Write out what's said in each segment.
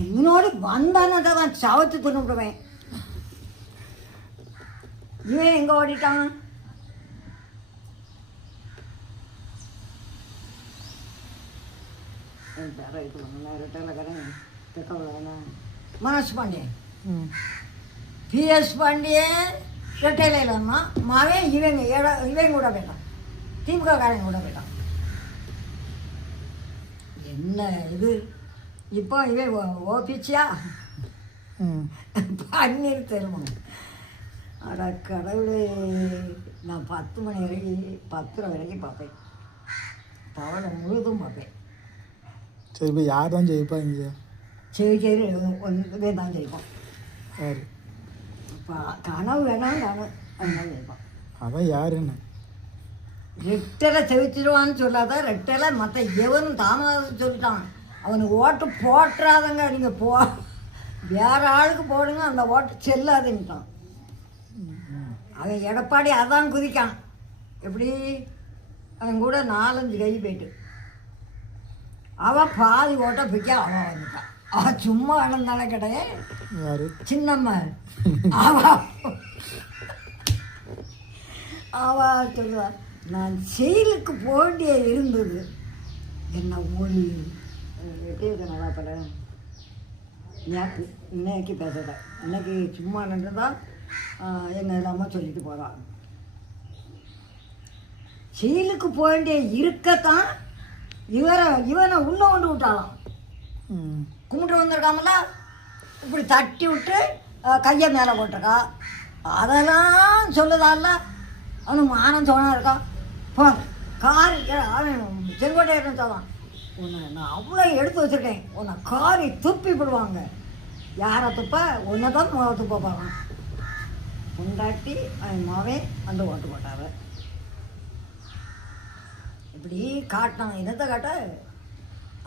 இவனோடு வந்தானே தான் சவத்து துணுப்படுவேன். இவன் எங்கே ஓடிட்டான்? மனோஜ் பாண்டியன், பிஎஸ் பாண்டியன் ரெட்டையில இல்லைம்மா மாவே இவங்க கூட போயிட்டான், திமுக காரங்க கூட போயிட்டான். என்ன இது இப்போ இவன் ஓபிச்சியா பன்னீர் தெருமங்க. அட கடவுளே, நான் 10 மணி வரைக்கும் 10:30 வரைக்கும் பார்ப்பேன், பவனை முழுதும் பார்ப்பேன். சரி, இப்போ யார் தான் ஜெயிப்பா இங்கே? சரி ஒன்றுமே தான் ஜெயிப்போம். யார்? இப்போ கனவு வேணாம் நானும் அதனால ஜெயிப்போம். அதான் யாருன்னு ரெட்டலை செவிச்சிடுவான்னு சொல்லாத, ரெட்டலை மற்ற எவனும் தாமதம் சொல்லிட்டான். அவனுக்கு ஓட்டு போட்டுறாதங்க, நீங்கள் வேற ஆளுக்கு போடுங்க, அந்த ஓட்டு செல்லாதுன்ட்டான். அவன் எடப்பாடி அதான் குதிக்கான். எப்படி அவன் கூட 4-5 கை போயிட்டு அவன் பாதி ஓட்ட பிக்க அவன் வந்துட்டான். அவன் சும்மா வளர்ந்தாலே கிடையாது, சின்னம்மா அவ சொல்லுவான், நான் செயலுக்கு போண்டிய இருந்தது என்ன மொழி எப்படி இருக்க நல்லா பல நேற்று இன்னைக்கு பேசுகிற இன்னைக்கு சும்மா நின்று தான் என்ன இல்லாமல் சொல்லிட்டு போகிறான். செயலுக்கு போண்டிய இருக்கத்தான் இவனை உள்ள கொண்டு விட்டாலாம். கும்பிட்டு வந்திருக்காமல இப்படி தட்டி விட்டு கையை மேலே போட்டிருக்கா, அதெல்லாம் சொல்லுதால அவனுக்கு மானம் சோனா இருக்கான். போ காரி அவன் செங்கோட்டையர்னு சொல்லுவான், உன்னை நான் அவ்வளோ எடுத்து வச்சுருக்கேன், உன்னை காரி துப்பி விடுவாங்க. யாரை துப்ப? ஒன்றை தான் முக துப்ப போகிறான். கொண்டாட்டி அவன் மாவே வந்து ஓட்டு போட்டாவ. இப்படி காட்டினான். என்னத்தை காட்ட?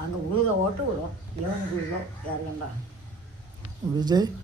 அங்கே உழுத ஓட்டு விடும், எவனுக்கு உழுதோ யாருக்கண்டா. விஜய்